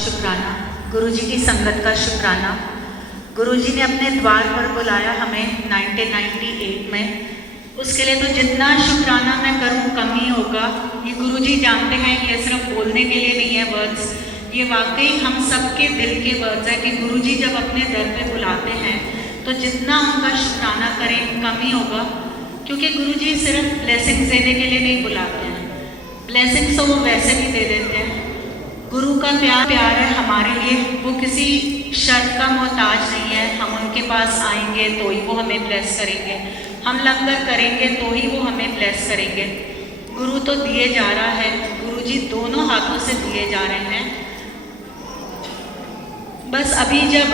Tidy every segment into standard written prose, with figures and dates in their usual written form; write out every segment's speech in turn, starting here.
शुक्राना, गुरुजी की संगत का शुक्राना। गुरुजी ने अपने द्वार पर बुलाया हमें 1998 में। उसके लिए तो जितना शुक्राना मैं करूं कम ही होगा। ये गुरुजी जानते हैं, ये सिर्फ बोलने के लिए नहीं है वर्ड्स, ये वाकई हम सबके दिल के वर्ड्स हैं कि गुरुजी जब अपने दर पे बुलाते हैं तो जितना उनका शुक्राना करें कम ही होगा। क्योंकि गुरुजी सिर्फ ब्लेसिंग्स देने के लिए नहीं बुलाते हैं, ब्लेसिंग्स तो वो वैसे भी दे देते हैं। गुरु का प्यार है हमारे लिए, वो किसी शर्त का मोहताज नहीं है। हम उनके पास आएंगे तो ही वो हमें ब्लेस करेंगे, हम लंगर करेंगे तो ही वो हमें ब्लेस करेंगे। गुरु तो दिए जा रहा है, गुरुजी दोनों हाथों से दिए जा रहे हैं। बस अभी जब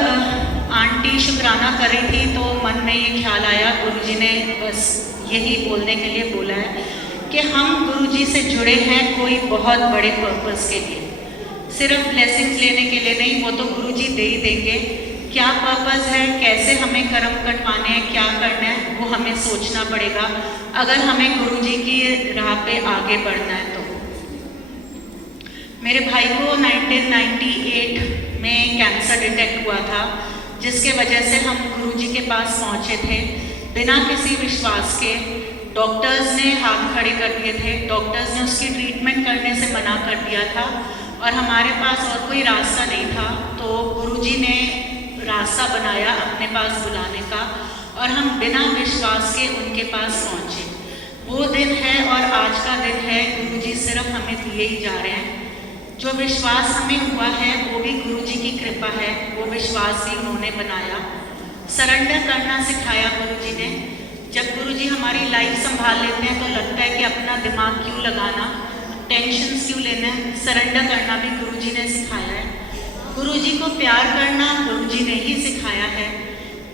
आंटी शुक्राना कर रही थी तो मन में ये ख्याल आया, गुरुजी ने बस यही बोलने के लिए बोला है कि हम गुरुजी से जुड़े हैं कोई बहुत बड़े पर्पस के लिए, सिर्फ ब्लेसिंग्स लेने के लिए नहीं। वो तो गुरुजी दे ही देंगे। क्या पर्पस है, कैसे हमें कर्म कटवाने हैं, क्या करना है, वो हमें सोचना पड़ेगा अगर हमें गुरुजी की राह पे आगे बढ़ना है तो। मेरे भाई को 1998 में कैंसर डिटेक्ट हुआ था, जिसके वजह से हम गुरुजी के पास पहुंचे थे बिना किसी विश्वास के। डॉक्टर्स ने हाथ खड़े कर दिए थे, डॉक्टर्स ने उसकी ट्रीटमेंट करने से मना कर दिया था और हमारे पास और कोई रास्ता नहीं था। तो गुरुजी ने रास्ता बनाया अपने पास बुलाने का और हम बिना विश्वास के उनके पास पहुँचे। वो दिन है और आज का दिन है, गुरुजी सिर्फ हमें दिए ही जा रहे हैं। जो विश्वास हमें हुआ है वो भी गुरुजी की कृपा है, वो विश्वास भी उन्होंने बनाया। सरेंडर करना सिखाया गुरुजी ने। जब गुरुजी हमारी लाइफ संभाल लेते हैं तो लगता है कि अपना दिमाग क्यों लगाना, टेंशन्स क्यों लेना है। सरेंडर करना भी गुरुजी ने सिखाया है। गुरुजी को प्यार करना गुरुजी ने ही सिखाया है।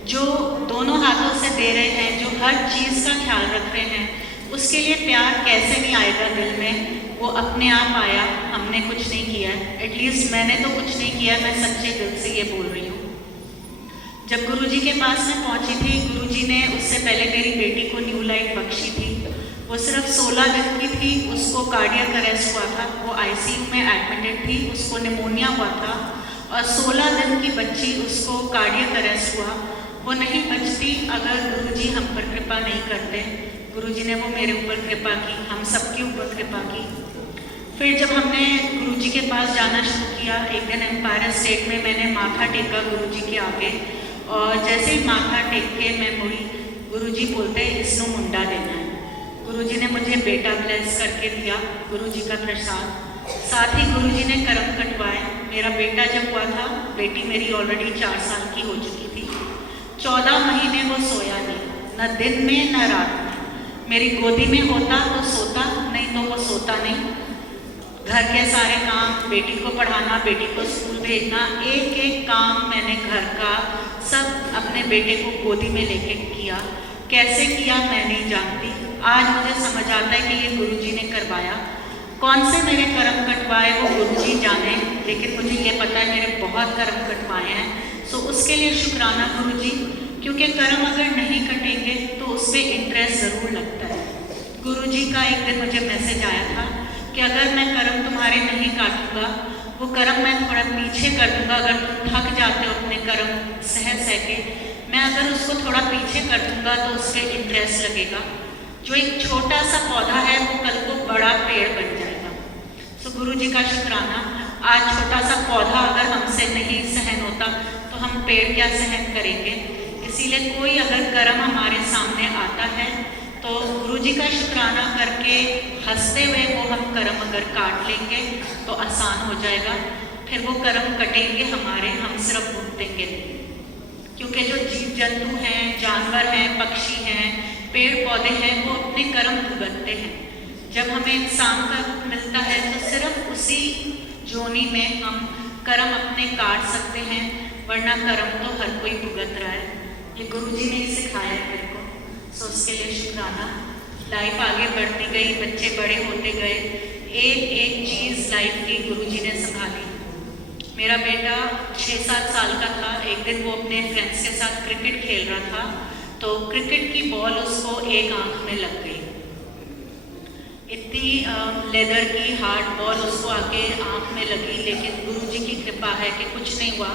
जो दोनों हाथों से दे रहे हैं, जो हर चीज़ का ख्याल रख रहे हैं, उसके लिए प्यार कैसे नहीं आएगा दिल में, वो अपने आप आया। हमने कुछ नहीं किया है, एटलीस्ट मैंने तो कुछ नहीं किया, मैं सच्चे दिल से ये बोल रही हूँ। जब गुरुजी के पास मैं पहुँची थी, गुरुजी ने उससे पहले मेरी बेटी को न्यू लाइफ बख्शी थी। वो सिर्फ 16 दिन की थी, उसको कार्डियक अरेस्ट हुआ था, वो आईसीयू में एडमिटेड थी, उसको निमोनिया हुआ था और 16 दिन की बच्ची, उसको कार्डियक अरेस्ट हुआ। वो नहीं बचती अगर गुरुजी हम पर कृपा नहीं करते। गुरुजी ने वो मेरे ऊपर कृपा की, हम सबके ऊपर कृपा की। फिर जब हमने गुरुजी के पास जाना शुरू किया, एक दिन एम्पायर स्टेट में मैंने माथा टेका गुरुजी के आगे और जैसे ही माथा टेक के मैं मुड़ी, गुरुजी बोलते इसनो मुंडा देना है। गुरुजी ने मुझे बेटा ब्लेस करके दिया, गुरुजी का प्रसाद। साथ ही गुरुजी ने कर्म कटवाए। मेरा बेटा जब हुआ था, बेटी मेरी ऑलरेडी 4 साल की हो चुकी थी। 14 महीने वो सोया नहीं, न दिन में न रात में। मेरी गोदी में होता तो सोता, नहीं तो वो सोता नहीं। घर के सारे काम, बेटी को पढ़ाना, बेटी को स्कूल भेजना, एक एक काम मैंने घर का सब अपने बेटे को गोदी में लेके किया। कैसे किया मैं नहीं जानती, आज मुझे समझ आता है कि ये गुरुजी ने करवाया। कौन से मेरे कर्म कटवाए वो गुरुजी जाने, लेकिन मुझे ये पता है मेरे बहुत कर्म कटवाए हैं। सो उसके लिए शुक्राना गुरुजी, क्योंकि कर्म अगर नहीं कटेंगे तो उस पर इंटरेस्ट ज़रूर लगता है। गुरुजी का एक दिन मुझे मैसेज आया था कि अगर मैं कर्म तुम्हारे नहीं काटूंगा, वो कर्म मैं थोड़ा पीछे कर दूंगा। अगर तुम थक जाते हो अपने कर्म सह के, मैं अगर उसको थोड़ा पीछे कर दूंगा तो उस पर इंटरेस्ट लगेगा। जो एक छोटा सा पौधा है वो कल को बड़ा पेड़ बन जाएगा। तो गुरुजी का शुक्राना, आज छोटा सा पौधा अगर हमसे नहीं सहन होता तो हम पेड़ क्या सहन करेंगे। इसीलिए कोई अगर कर्म हमारे सामने आता है तो गुरुजी का शुक्राना करके हंसते हुए वो हम कर्म अगर काट लेंगे तो आसान हो जाएगा। फिर वो कर्म कटेंगे हमारे, हम सिर्फ भुगतेंगे नहीं। क्योंकि जो जीव जंतु हैं, जानवर हैं, पक्षी हैं, पेड़ पौधे हैं, वो अपने कर्म भुगतते हैं। जब हमें इंसान का रूप मिलता है तो सिर्फ उसी जोनी में हम कर्म अपने काट सकते हैं, वरना कर्म तो हर कोई भुगत रहा है। ये गुरुजी ने ही सिखाया है मेरे को। सो उसके लिए शुक्राना। लाइफ आगे बढ़ती गई, बच्चे बड़े होते गए, एक एक चीज़ लाइफ की गुरुजी ने संभाली। मेरा बेटा 6-7 साल का था। एक दिन वो अपने फ्रेंड्स के साथ क्रिकेट खेल रहा था तो क्रिकेट की बॉल उसको एक आंख में लग गई। इतनी लेदर की हार्ड बॉल उसको आके आँख में लगी, लेकिन गुरुजी की कृपा है कि कुछ नहीं हुआ।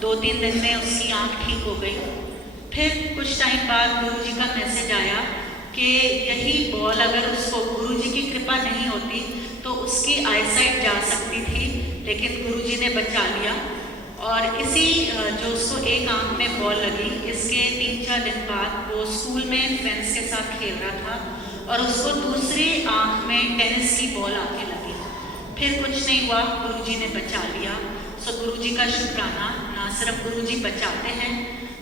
2-3 दिन में उसकी आँख ठीक हो गई। फिर कुछ टाइम बाद गुरुजी का मैसेज आया कि यही बॉल अगर उसको गुरुजी की कृपा नहीं होती तो उसकी आईसाइट जा सकती थी, लेकिन गुरुजी ने बचा लिया। और इसी जो उसको एक आँख में बॉल लगी, इसके 3-4 दिन बाद वो स्कूल में फ्रेंड्स के साथ खेल रहा था और उसको दूसरी आँख में टेनिस की बॉल आके लगी। फिर कुछ नहीं हुआ, गुरुजी ने बचा लिया। सो गुरुजी का शुक्राना। ना सिर्फ गुरुजी बचाते हैं,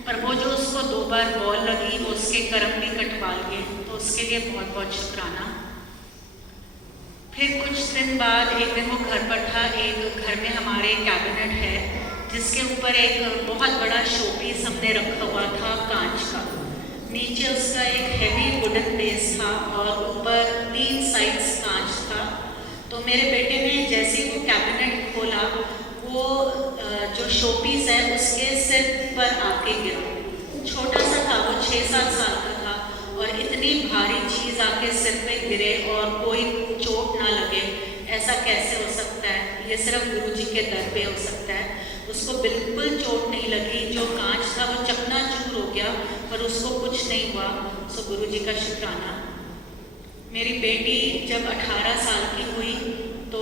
पर वो जो उसको 2 बार बॉल लगी वो उसके कर्म भी कटवा लिए, तो उसके लिए बहुत बहुत शुक्राना। फिर कुछ दिन बाद एक दिन वो घर पर था। एक घर में हमारे कैबिनेट है जिसके ऊपर एक बहुत बड़ा शोपीस हमने रखा हुआ था कांच का। नीचे उसका एक हैवी वुडन बेस था और ऊपर 3 साइड्स कांच था। तो मेरे बेटे ने जैसे ही वो कैबिनेट खोला, वो जो शोपीस है उसके सिर पर आके गिरा। छोटा सा था वो, 6-7 साल का था, और इतनी भारी चीज़ आके सिर पे गिरे और कोई चोट ना लगे, ऐसा कैसे हो सकता है? ये सिर्फ गुरुजी के दर पे हो सकता है। उसको बिल्कुल चोट नहीं लगी, जो कांच था वो चकनाचूर हो गया, पर उसको कुछ नहीं हुआ। सो गुरुजी का शुक्राना। मेरी बेटी जब 18 साल की हुई तो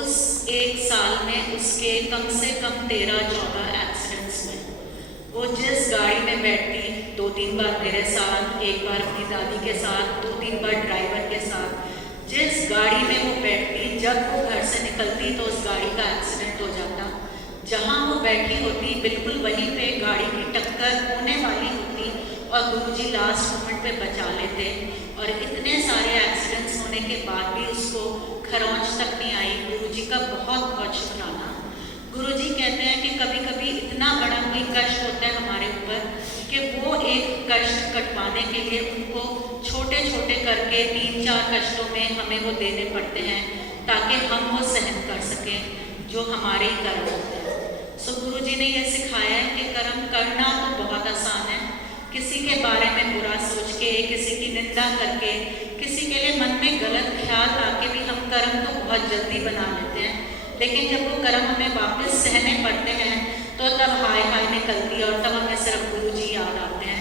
उस 1 साल में उसके कम से कम 13-14 एक्सीडेंट्स हुए। वो जिस गाड़ी में बैठती, 2-3 बार मेरे साथ, एक बार अपनी दादी के साथ, 2-3 बार ड्राइवर के साथ, जिस गाड़ी में वो बैठती, जब वो घर से निकलती तो उस गाड़ी का एक्सीडेंट हो जाता। जहाँ वो बैठी होती बिल्कुल वहीं पे गाड़ी की टक्कर होने वाली होती और गुरुजी लास्ट मोमेंट पे बचा लेते। और इतने सारे एक्सीडेंट्स होने के बाद भी उसको खरोंच तक नहीं आई। गुरुजी का बहुत बहुत शुक्राना। गुरुजी कहते हैं कि कभी कभी इतना बड़ा कोई कष्ट होता है हमारे ऊपर कि वो एक कष्ट कटवाने के लिए उनको छोटे छोटे करके 3-4 कष्टों में हमें वो देने पड़ते हैं, ताकि हम वो सहन कर सकें जो हमारे ही कर्म होते हैं। सो गुरुजी ने ये सिखाया है कि कर्म करना तो बहुत आसान है। किसी के बारे में बुरा सोच के, किसी की निंदा करके, किसी के लिए मन में गलत ख्याल आके भी हम कर्म तो बहुत जल्दी बना लेते हैं, लेकिन जब वो कर्म हमें वापस सहने पड़ते हैं तो तब हाय हाय निकलती है और तब हमें सिर्फ गुरुजी याद आते हैं।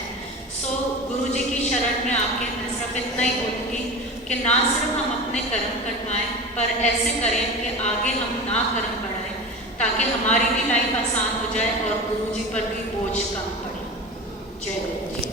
सो गुरुजी की शरण में आके मैं सिर्फ इतना ही बोलूँगी कि ना सिर्फ हम अपने कर्म कटवाएं, पर ऐसे करें कि आगे हम ना कर्म बढ़ाएं, ताकि हमारी भी लाइफ आसान हो जाए और गुरुजी पर भी बोझ कम पड़े। जय गुरु जी।